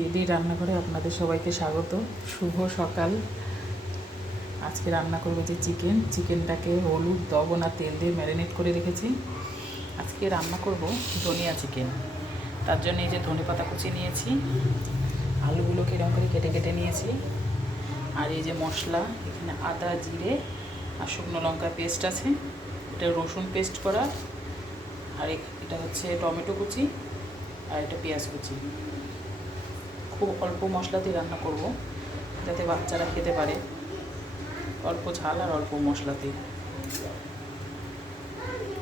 দিদি রান্নাঘরে আপনাদের সবাইকে স্বাগত। শুভ সকাল। আজকে রান্না করব যে চিকেনটাকে হলুদ, লবণ আর তেল দিয়ে ম্যারিনেট করে রেখেছি। আজকে রান্না করব ধনিয়া চিকেন। তার জন্য এই যে ধনেপাতা কুচি নিয়েছি, আলুগুলোকে এরকম করে কেটে কেটে নিয়েছি, আর এই যে মশলা, এখানে আদা, জিরে আর শুকনো লঙ্কা পেস্ট আছে, এটা রসুন পেস্ট করা, আর এটা হচ্ছে টমেটো কুচি, আর এটা পেঁয়াজ কুচি। খুব অল্প মশলা দিয়ে রান্না করব যাতে বাচ্চারা খেতে পারে, অল্প ঝাল আর অল্প মশলাতে।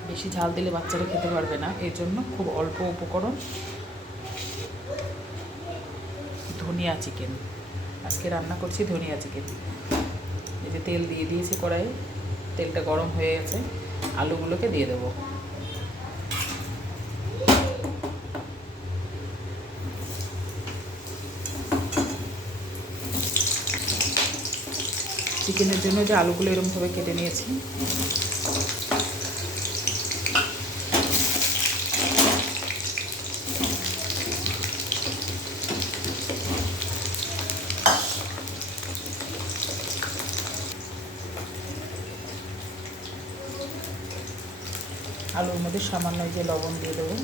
বেশি ঝাল দিলে বাচ্চারা খেতে পারবে না, এর জন্য খুব অল্প উপকরণ। ধনিয়া চিকেন, আজকে রান্না করছি ধনিয়া চিকেন। এই যে তেল দিয়ে দিয়েছি কড়াইয়ে, তেলটা গরম হয়ে গেছে, আলুগুলোকে দিয়ে দেবো। চিকেনের জন্য যে আলুগুলো এরকমভাবে কেটে নিয়েছি, আলুর মধ্যে সামান্য যে লবণ দিয়ে দেবো,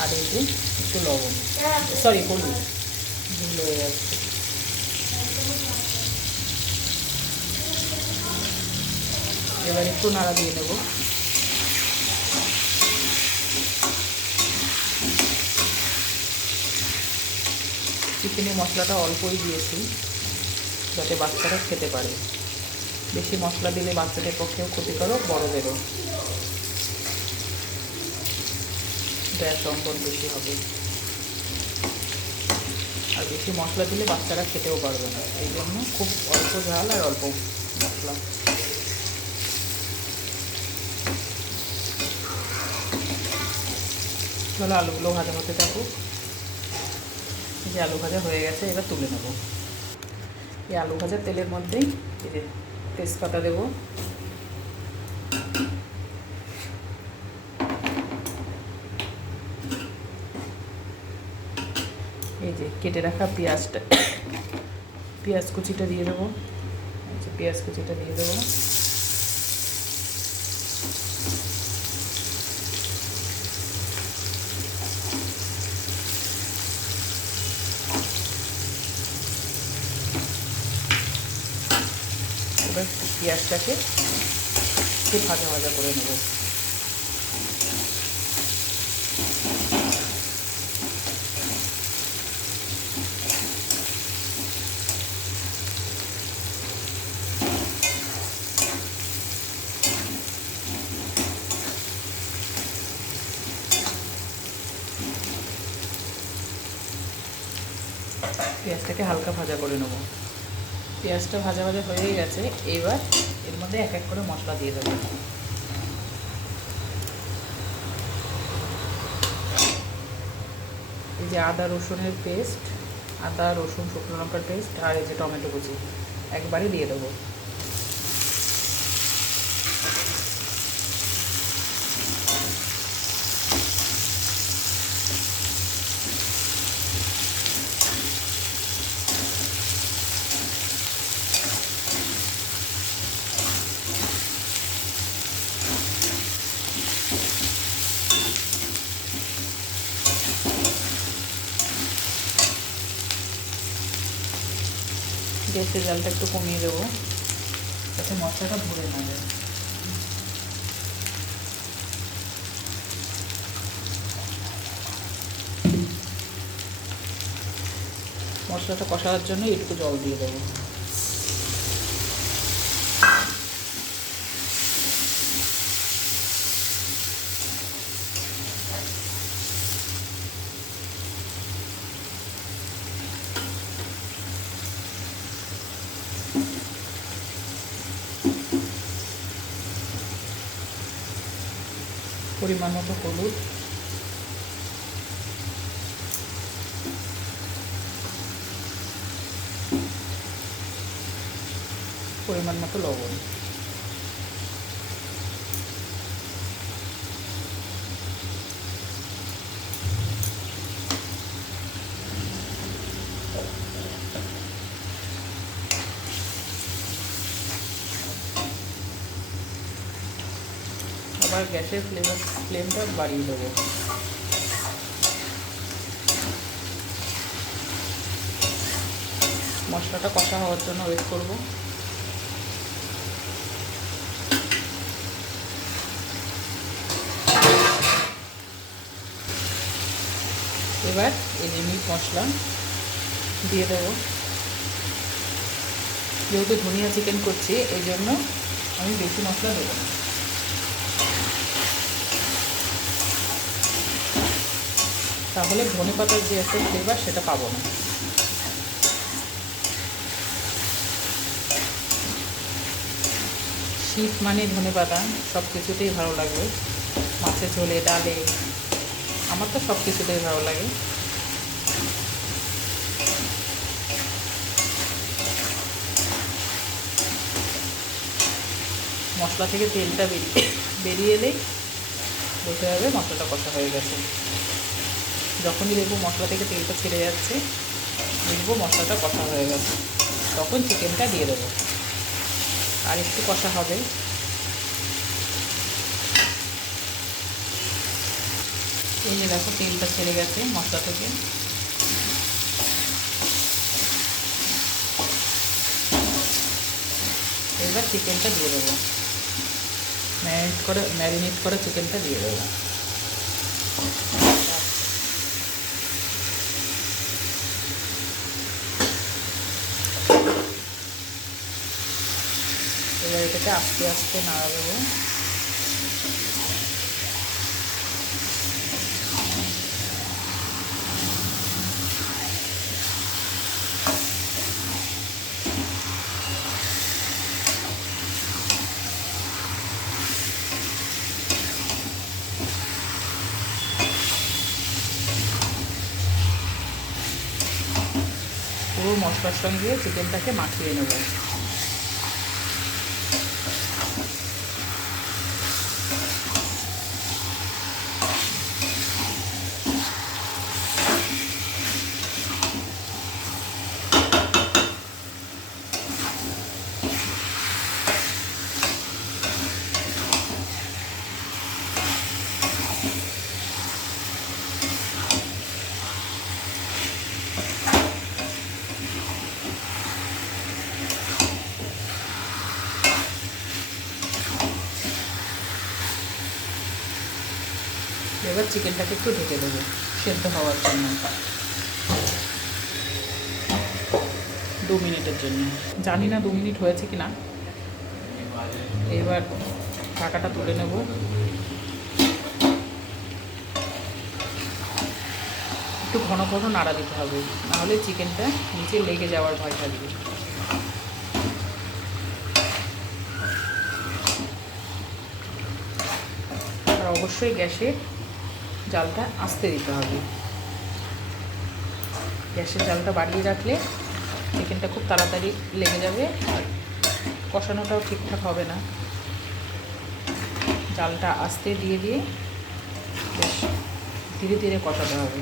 আর এই যে একটু লবণ, সরি হলুদ, ভুল হয়ে যাচ্ছে। এবার একটু নাড়া দিয়ে নেব। চিকেনের মশলাটা অল্পই দিয়েছি যাতে বাচ্চারা খেতে পারে। বেশি মশলা দিলে বাচ্চাদের পক্ষেও ক্ষতিকারক, বড়দেরও। গ্যাস অম্বল বেশি হবে, আর বেশি মশলা দিলে বাচ্চারা খেতেও পারবে না, এই জন্য খুব অল্প ঝাল আর অল্প মশলা। তাহলে আলুগুলো ভাজা হতে থাকুক। যে আলু ভাজা হয়ে গেছে, এবার তুলে নেব। এই আলু ভাজা তেলের মধ্যেই এই যে তেজপাতা দেবো, এই যে কেটে রাখা পেঁয়াজ কুচিটা দিয়ে দেবো, এই যে পেঁয়াজ কুচিটা দিয়ে দেবো, এবার পেঁয়াজটাকে একটু ভাজা ভাজা করে নেব। পেঁয়াজটাকে হালকা ভাজা করে নেব। পেঁয়াজটা ভাজা ভাজা হয়ে গেছে, এবার এর মধ্যে এক এক করে মশলা দিয়ে দেবো। এই যে আদা রসুনের পেস্ট, আদা রসুন শুকনো লঙ্কার পেস্ট, আর এই যে টমেটো কুচি একবারে দিয়ে দেবো। গ্যাসের জালটা একটু কমিয়ে দেবো যাতে মশলাটা ভরে না যায়। মশলাটা কষানোর জন্য একটু জল দিয়ে দেবো। পরিমাণ মতো হলুদ, পরিমাণ মতো লবণ। আবার গ্যাসের ফ্লেমটা বাড়িয়ে দেবো। মশলাটা কষা হওয়ার জন্য ওয়েট করব। এবার এই মিট মশলা দিয়ে দেবো। যেহেতু ধনিয়া চিকেন করছি এই জন্য আমি বেশি মশলা দেবো না। তাহলে ধনে পাতার যে একটা ফ্লেভার সেটা পাবো না। শীত মানে ধনে পাতা সব কিছুতেই ভালো লাগবে, মাছের ঝোলে, ডালে, আমার তো সব কিছুতেই ভালো লাগে। মশলা থেকে তেলটা বেরিয়ে এলেই বলতে হবে মশলাটা কষা হয়ে গেছে। যখনই দেখবো মশলা থেকে তেলটা ছেড়ে যাচ্ছে, দেখবো মশলাটা কষা হয়ে গেছে, তখন চিকেনটা দিয়ে দেবো। আর একটু কষা হবে। এই যে দেখো তেলটা ছেড়ে গেছে মশলা থেকে। এবার চিকেনটা দিয়ে দেবো, ম্যারিনেট করে চিকেনটা দিয়ে দেবো। এবার এটাকে আস্তে আস্তে নাড়া দেবো। পুরো মশলার সঙ্গে চিকেনটাকে মাখিয়ে নেব। এবার চিকেনটাকে একটু ঢেকে দেবো সেদ্ধ হওয়ার জন্য 2 মিনিটের জন্য। জানি না 2 মিনিট হয়েছে কি না। এবার ঢাকাটা তুলে নেব। একটু ঘন ঘন নাড়া দিতে হবে, নাহলে চিকেনটা নিচে লেগে যাওয়ার ভয় থাকবে। আর অবশ্যই গ্যাসের জালটা আস্তে দিতে হবে। গ্যাসের জালটা বাড়িয়ে রাখলে চিকেনটা খুব তাড়াতাড়ি লেগে যাবে আর কষানোটাও ঠিকঠাক হবে না। জালটা আস্তে দিয়ে দিয়ে বেশ ধীরে ধীরে কষাতে হবে।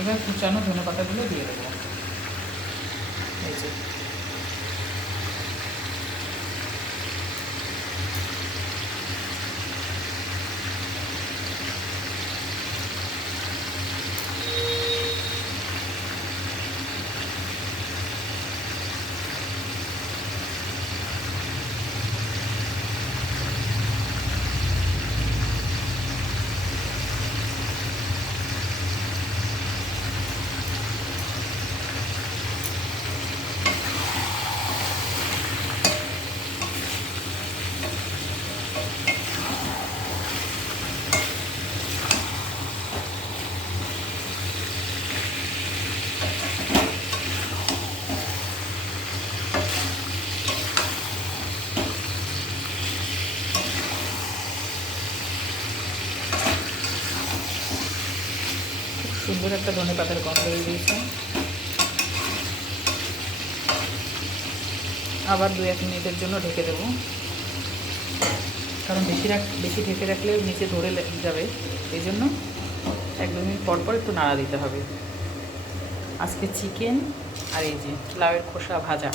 এবার কুচানো ধনেপাতাগুলো দিয়ে দেবো। এই যে সুন্দর একটা ধনেপাতার গন্ধ বেরিয়েছে। আবার 2-1 মিনিটের জন্য ঢেকে দেবো, কারণ বেশি ঢেকে রাখলে নিচে ধরে যাবে, এই জন্য 1-2 মিনিট পর পর একটু নাড়া দিতে হবে। আজকে চিকেন আর এই যে লাউয়ের খোসা ভাজা,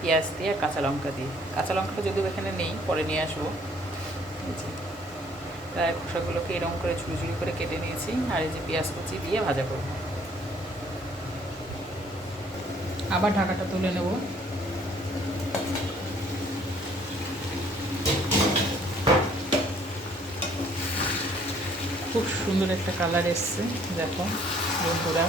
পেঁয়াজ দিয়ে কাঁচা লঙ্কা দিয়ে। কাঁচা লঙ্কাটা যদিও এখানে নেই, পরে নিয়ে আসবো। এই যে লাউয়ের খোসাগুলোকে এরকম করে ঝুড়ি ঝুড়ি করে কেটে নিয়েছি, আর এই যে পেঁয়াজ কুচি দিয়ে ভাজা করব। আবার ঢাকাটা তুলে নেব। খুব সুন্দর একটা কালার এসছে, দেখো বন্ধুরা।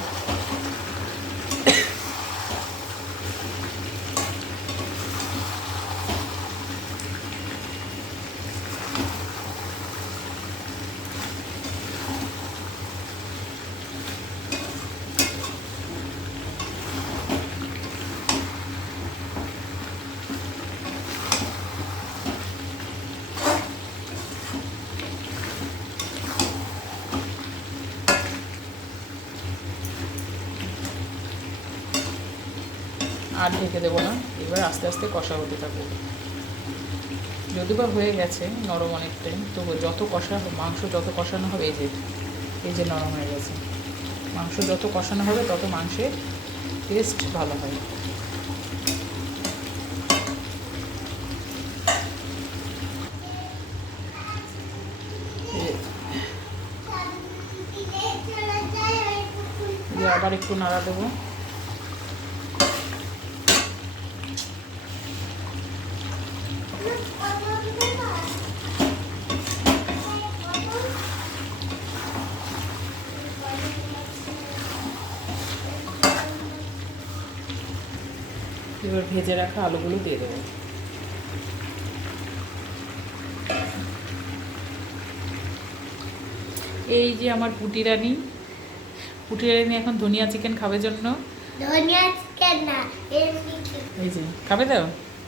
আর ঢেকে দেবো না, এবার আস্তে আস্তে কষা হতে থাকবো। যদিও বা হয়ে গেছে নরম অনেকটাই, তবু যত মাংস যত কষানো হবে, এই যে নরম হয়ে গেছে। মাংস যত কষানো হবে তত মাংসের টেস্ট ভালো হয়। আবার একটু নাড়া দেবো। এবার ভেজে রাখা আলুগুলো দিয়ে দেবো। এই যে আমার পুটি রানী এখন ধনিয়া চিকেন খাবে জন্য। ধনিয়া চিকেন না, এই যে খাবে তো?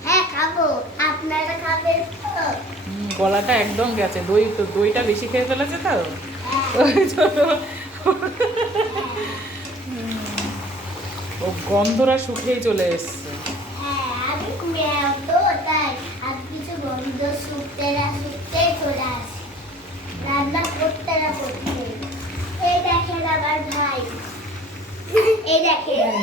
হ্যাঁ খাবো, আপনারা খাবেন তো? গলাটা একদম গেছে, দইটা বেশি খেয়ে ফেলেছে তো, ও গন্ধরা শুকিয়েই চলে এসছে। হ্যাঁ আমি মেয়ে তো, তাই আর কিছু গন্ধ শুকতে চলে আসে, রান্না করতে না করতে। এই দেখেন আমার ভাই, এই দেখেন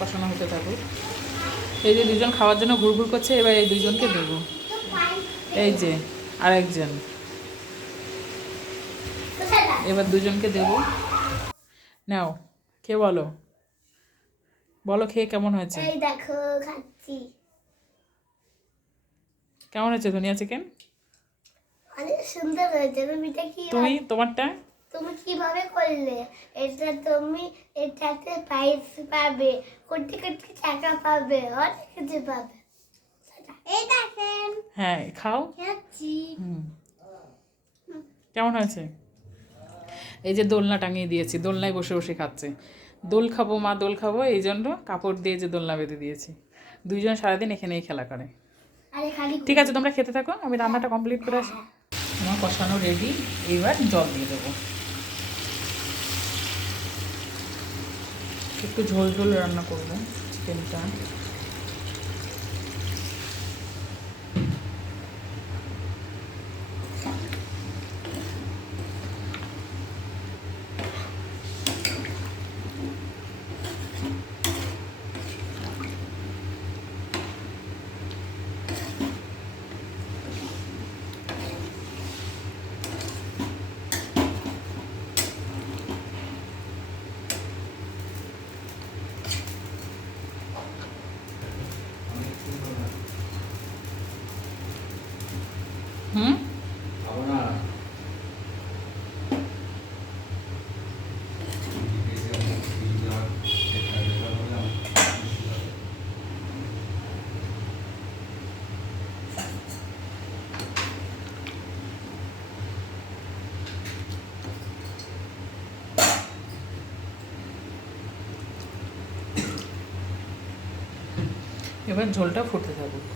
কষানো হতে থাকুক। এই যে দুজন খাওয়ার জন্য ঘুরঘুর করছে, এবার এই দুজনকে দেবো। এই যে আরেকজন, এবার দুজনকে দেবো। নাও খেয়ে বলো খেয়ে কেমন হয়েছে? এই দেখো খাচ্ছি। কেমন হয়েছে ধনিয়া চিকেন? অনেক সুন্দর হয়েছে। তুমি তোমারটা তুমি কিভাবে করলে এটা? তুমি এটাতে প্রাইজ পাবে, কোটি কোটি টাকা পাবে, অনেক কিছু পাবে। এই দেখেন, হ্যাঁ খাও। খাচ্ছি। কেমন হয়েছে? এই যে দোলনা টাঙিয়ে দিয়েছি, দোলনায় বসে বসে খাচ্ছে। দোল খাবো মা, দোল খাবো, এই জন্য কাপড় দিয়ে যে দোলনা বেঁধে দিয়েছি। দুইজন সারাদিন এখানেই খেলা করে। ঠিক আছে তোমরা খেতে থাকো, আমি রান্নাটা কমপ্লিট করে আসি। আমার কষানো রেডি, এবার জল দিয়ে দেবো। একটু ঝোল ঝোল রান্না করবো চিকেনটা। এবার ঝোলটা ফুটতে থাকুক।